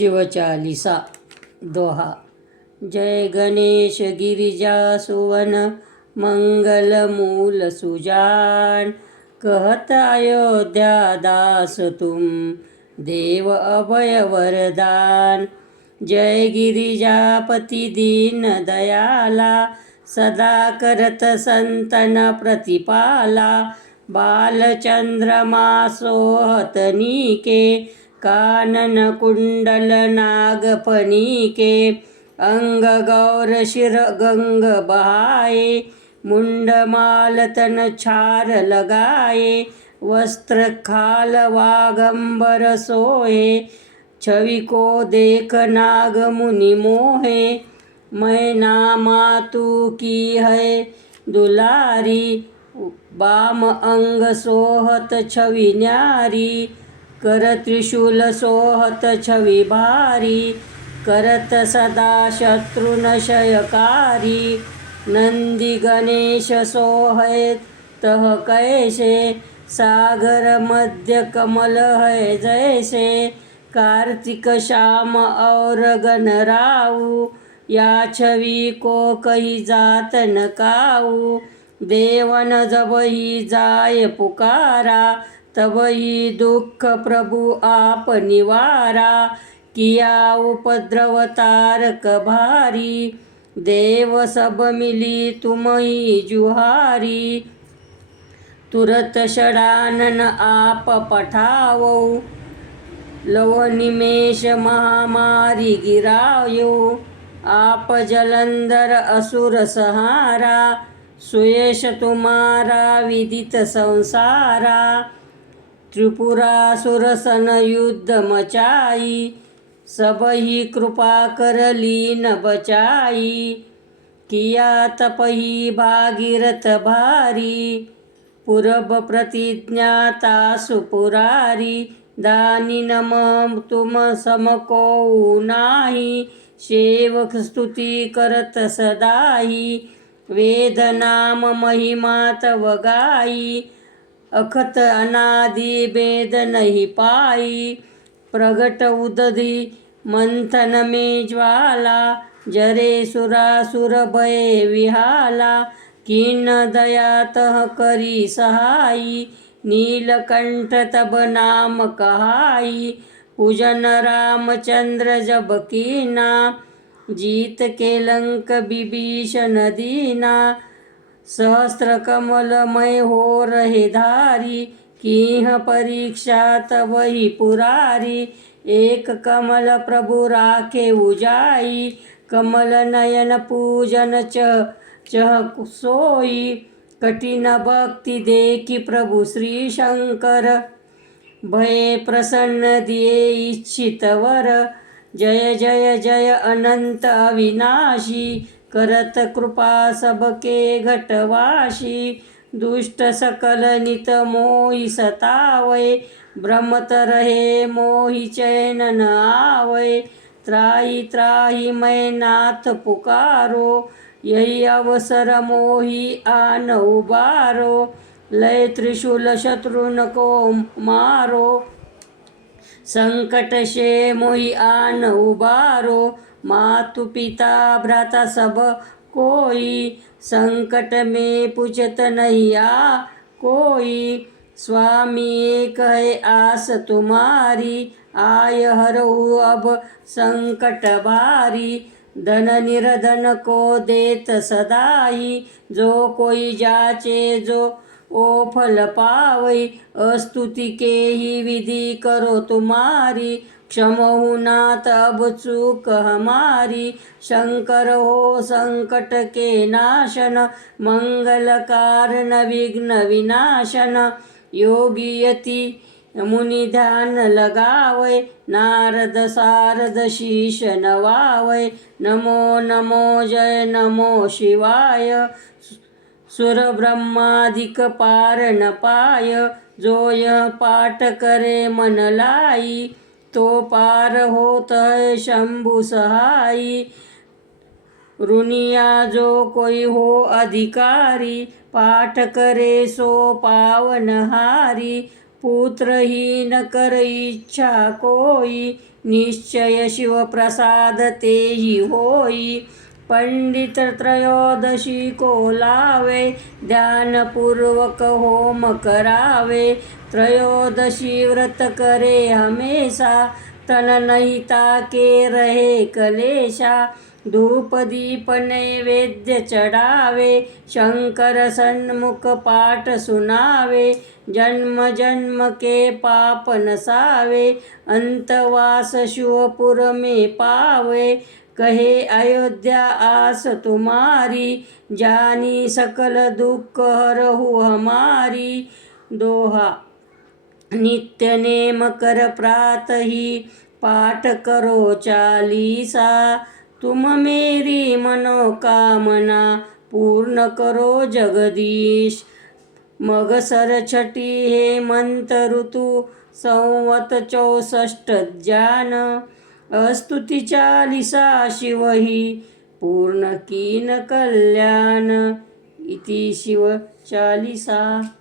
शिवचालीसा Doha. जय गणेश गिरिजा सुवन मंगल मूल सुजान। कहत अयोध्या दास तुम देव अभय वरदान। जय गिरिजापति दीन दयाला सदा करत संतन प्रतिपाला। बालचंद्रमा सोहत नीके कानन कुंडल नागफणिके। अंग गौर शिर गंग बहाए मुंडमाल तन छार लगाए। वस्त्र खाल वागंबर सोहे छवि को देख नाग मुनि मोहे। मैना मातु की है दुलारी बाम अंग सोहत छवि न्यारी। कर त्रिशूल सोहत छवि भारी करत सदा शत्रुनशयकारी। नंदी गणेश सोहत तह कैसे सागर मध्य कमल है जैसे। कार्तिक श्याम और गणराऊ या छवि को कही जात न काऊ। देवन जब ही जाय पुकारा तब ही दुख प्रभु आप निवारा। किया उपद्रव तारक भारी देव सब मिली तुम ही जुहारी। तुरत षडानन आप पठावो लव निमेष महामारी गिरायो। आप जलंधर असुर सहारा सुयश तुम्हारा विदित संसारा। त्रिपुरासुर सन युद्ध मचाई सब ही कृपा कर लीन बचाई। किया तप ही भागीरथ भारी पूरब प्रतिज्ञा तासु पुरारी। दानी नम तुम समको नाही सेवक स्तुति करत सदाही। वेद नाम महिमा तव गाई अखत अनादि वेद नहीं पाई। प्रगट उदधि मंथन में ज्वाला जरे सुरासुर भय विहाला। कीन दया तह करी सहाई नीलकंठ तब नाम कहाई। पूजन रामचंद्र जब कीना जीत के लंक विभीषण दीना। सहस्त्र कमलमय हो रहे धारी कीह परीक्षा तब ही पुरारी। एक कमल प्रभु राखे उजाई कमल नयन पूजन चह सोई। कठिन भक्ति देखी प्रभु श्री शंकर भय प्रसन्न दिए इच्छित वर। जय जय जय अनंत अविनाशी करत कृपा सबके घटवाशी। दुष्ट सकल नित मोहि सतावै भ्रमत रहे मोहि चैन न आवै। त्राहि त्राहि मैं नाथ पुकारो यही अवसर मोहि आन उबारो। लय त्रिशूल शत्रुन को मारो संकट से मोहि आन उबारो। मातु पिता भ्राता सब कोई संकट में पूछत नहीं आ कोई। स्वामी एक है आस तुम्हारी आय हरऊ अब संकट भारी। धन निर्धन को देत सदाई जो कोई जाचे जो ओ फल पावई। अस्तुति के ही विधि करो तुम्हारी क्षमहु नाथ अब चूक हमारी। शंकर हो संकट के नाशन मंगल कारण विघ्न विनाशन। योगी यति मुनि ध्यान लगावै नारद सारद शीश नवावै। नमो नमो जय नमो शिवाय सुर ब्रह्मादिक पार न पाय। जो यह पाठ करे मन लाई तो पार होत है शंभु सहाई। रुनिया जो कोई हो अधिकारी पाठ करे सो पावन हारी। पुत्र ही न कर इच्छा कोई निश्चय शिवप्रसाद तेही होई. पंडित त्रयोदशी कोलावे, ध्यानपूर्वक होम करावे. त्रयोदशी व्रत करे हमेशा, तन नहीं ताके रहे कलेशा. धूप दीप नैवेद्य चढ़ावे, शंकर सन्मुख पाठ सुनावे. जन्म जन्म के पाप नसावे, अंतवास शिवपुर में पावे. कहे अयोध्या आस तुम्हारी, जानी सकल दुख हरहु हमारी. दोहा. नित्य नेम कर प्रातहि, पाठ करो चालीसा. तुम मेरी मनोकामना, पूर्ण करो जगदीश. मग सरछटी हेमंत ऋतु, संवत 64 ज्ञान. स्तुति चालीसा शिवहि, पूर्ण कीन कल्याण. इति शिव चालीसा.